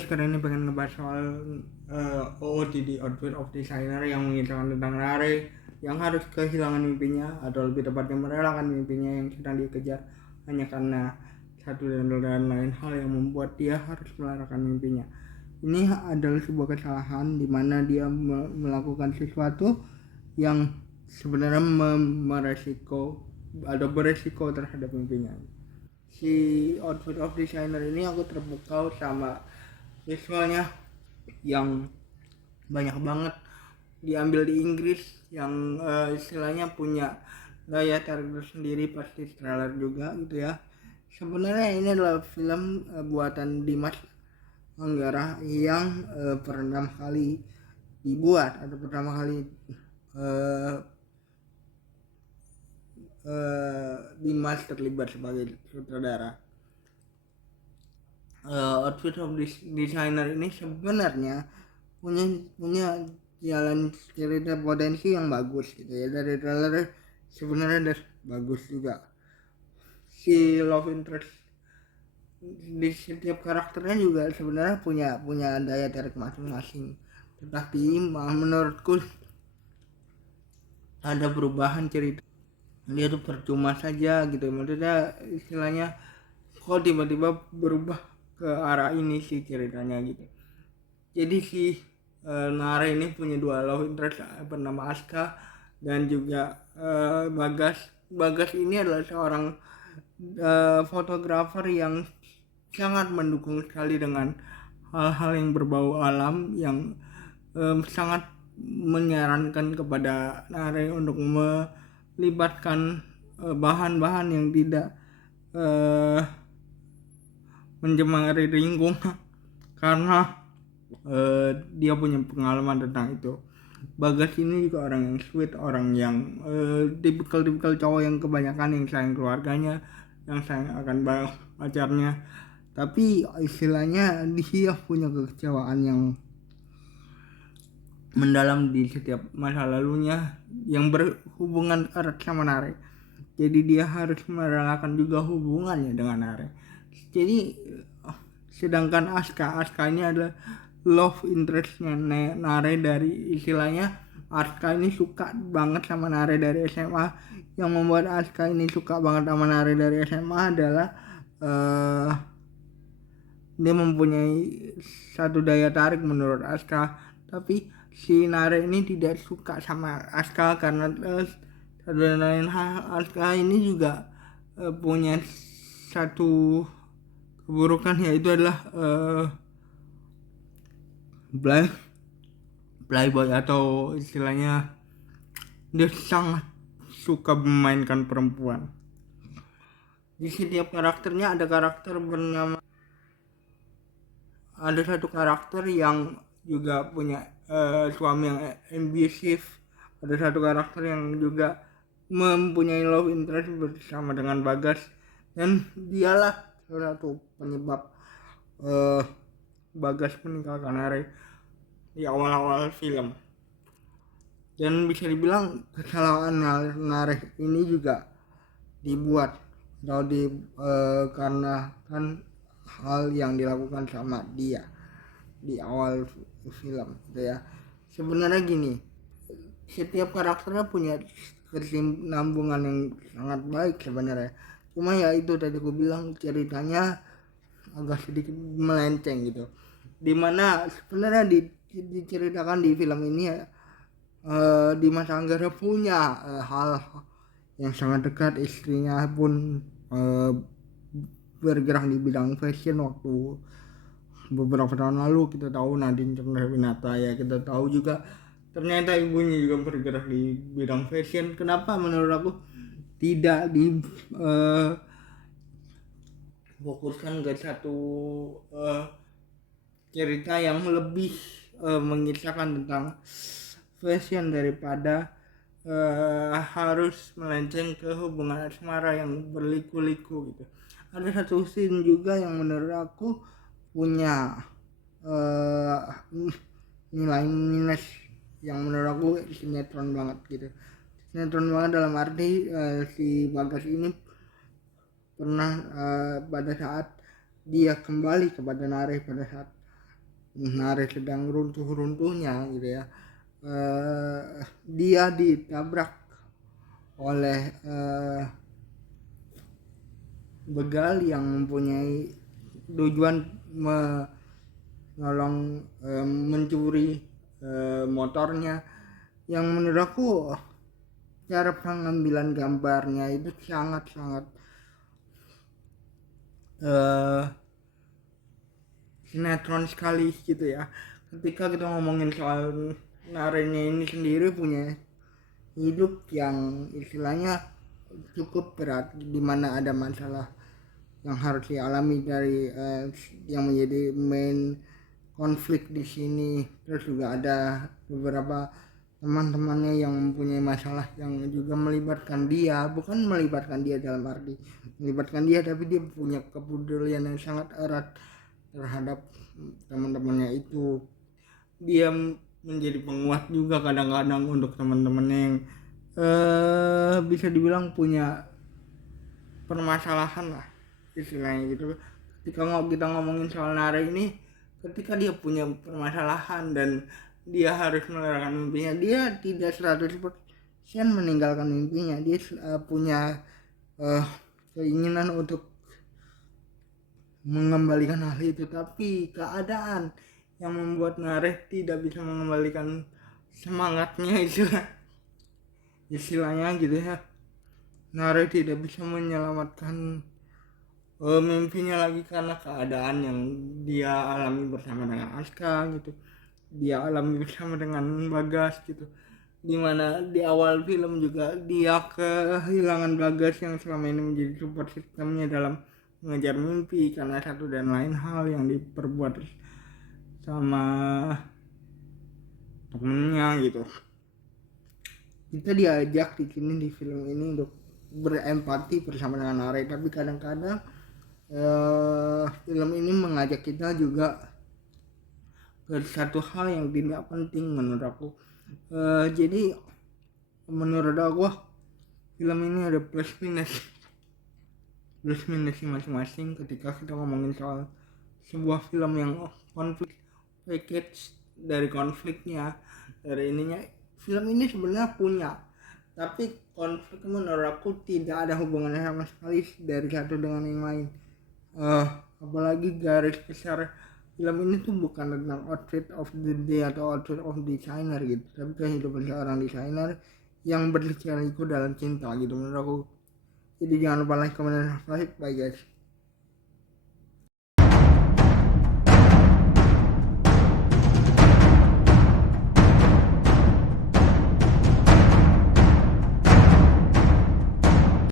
Sekarang ini pengen ngebahas soal OOTD, Outfit of Designer, yang mengisahkan tentang Nare yang harus kehilangan mimpinya, atau lebih tepatnya merelakan mimpinya yang sedang dia kejar hanya karena satu dan lain hal yang membuat dia harus merelakan mimpinya. Ini adalah sebuah kesalahan di mana dia melakukan sesuatu yang sebenarnya meresiko atau beresiko terhadap mimpinya. Si Outfit of Designer ini aku terpukau sama visualnya yang banyak banget diambil di Inggris, yang istilahnya punya gaya tarik sendiri, pasti trailer juga gitu ya. Sebenarnya ini adalah film buatan Dimas Anggara yang pertama kali dibuat atau pertama kali Dimas terlibat sebagai sutradara. Outfit of Designer ini sebenarnya punya jalan cerita potensi yang bagus gitu ya. Dari trailer sebenarnya udah bagus juga. Si love interest di setiap karakternya juga sebenarnya punya daya tarik masing-masing, tetapi menurutku ada perubahan cerita. Dia tuh percuma saja gitu, maksudnya istilahnya kok tiba-tiba berubah ke arah ini sih ceritanya gitu. Jadi si Nare ini punya dua love interest bernama Aska dan juga Bagas ini adalah seorang fotografer yang sangat mendukung sekali dengan hal-hal yang berbau alam, yang sangat menyarankan kepada Nare untuk melibatkan bahan-bahan yang tidak mencemari lingkungan karena dia punya pengalaman tentang itu. Bagas ini juga orang yang sweet, orang yang tipikal cowok yang kebanyakan yang sayang keluarganya, yang sayang akan pacarnya, tapi istilahnya dia punya kekecewaan yang mendalam di setiap masa lalunya yang berhubungan erat sama Nare. Jadi dia harus merelakan juga hubungannya dengan Nare. Jadi sedangkan Aska ini adalah love interestnya Nare dari istilahnya. Aska ini suka banget sama Nare dari SMA. Yang membuat Aska ini suka banget sama Nare dari SMA adalah dia mempunyai satu daya tarik menurut Aska, tapi si Nare ini tidak suka sama Aska karena satu dan lain hal. Aska ini juga punya satu keburukan, yaitu adalah playboy, atau istilahnya dia sangat suka memainkan perempuan. Di setiap karakternya ada satu karakter yang juga punya suami yang ambisius, ada satu karakter yang juga mempunyai love interest bersama dengan Bagas, dan dialah salah satu penyebab Bagas meninggalkan Nare di awal-awal film. Dan bisa dibilang kesalahan Nare ini juga dibuat atau karena kan hal yang dilakukan sama dia di awal film gitu ya. Sebenarnya gini, setiap karakternya punya kesinambungan yang sangat baik sebenarnya, cuma ya itu tadi aku bilang ceritanya agak sedikit melenceng gitu, dimana sebenarnya diceritakan di film ini ya, Dimas Anggara punya hal yang sangat dekat. Istrinya pun bergerak di bidang fashion waktu beberapa tahun lalu. Kita tahu Nadine Chandrawinata ya, kita tahu juga ternyata ibunya juga bergerak di bidang fashion. Kenapa menurut aku tidak fokuskan ke satu cerita yang lebih mengisahkan tentang fashion daripada harus melenceng ke hubungan asmara yang berliku-liku gitu. Ada satu scene juga yang menurut aku punya nilai minus, yang menurut aku sinetron banget gitu. Sinetron banget dalam arti si Bagas ini pernah pada saat dia kembali kepada Nare, pada saat Nare sedang runtuh-runtuhnya gitu ya, dia ditabrak oleh begal yang mempunyai tujuan menolong mencuri motornya, yang menurut aku cara pengambilan gambarnya itu sangat-sangat sinetron sekali gitu ya. Ketika kita ngomongin soal Narenya ini sendiri punya hidup yang istilahnya cukup berat, di mana ada masalah yang harus dialami dari yang menjadi main konflik di sini. Terus juga ada beberapa teman-temannya yang mempunyai masalah yang juga melibatkan dia, bukan melibatkan dia dalam arti melibatkan dia, tapi dia punya kepedulian yang sangat erat terhadap teman-temannya itu. Dia menjadi penguat juga kadang-kadang untuk teman-temannya yang bisa dibilang punya permasalahan lah istilahnya gitu. Ketika kita ngomongin soal Nara ini, ketika dia punya permasalahan dan dia harus menerapkan mimpinya, dia tidak 100% meninggalkan mimpinya. Dia punya keinginan untuk mengembalikan hal itu, tapi keadaan yang membuat Nareh tidak bisa mengembalikan semangatnya istilahnya gitu ya. Nareh tidak bisa menyelamatkan mimpinya lagi karena keadaan yang dia alami bersama dengan Aska gitu, dia alami bersama dengan Bagas gitu, dimana di awal film juga dia kehilangan Bagas yang selama ini menjadi support sistemnya dalam mengejar mimpi karena satu dan lain hal yang diperbuat sama temennya gitu. Kita diajak di sini di film ini untuk berempati bersama dengan Nare, tapi kadang-kadang film ini mengajak kita juga ke satu hal yang tidak penting menurut aku. Jadi menurut aku film ini ada plus minusnya masing-masing. Ketika kita ngomongin soal sebuah film yang konflik package dari konfliknya, dari ininya, film ini sebenarnya punya, tapi konflik menurut aku tidak ada hubungannya sama sekali dari satu dengan yang lain. Apalagi garis besar film ini tuh bukan tentang outfit of the day atau outfit of designer gitu, tapi kehidupan seorang desainer yang berliku dalam cinta gitu menurut aku. Jadi jangan lupa like, comment, dan subscribe. Bye guys.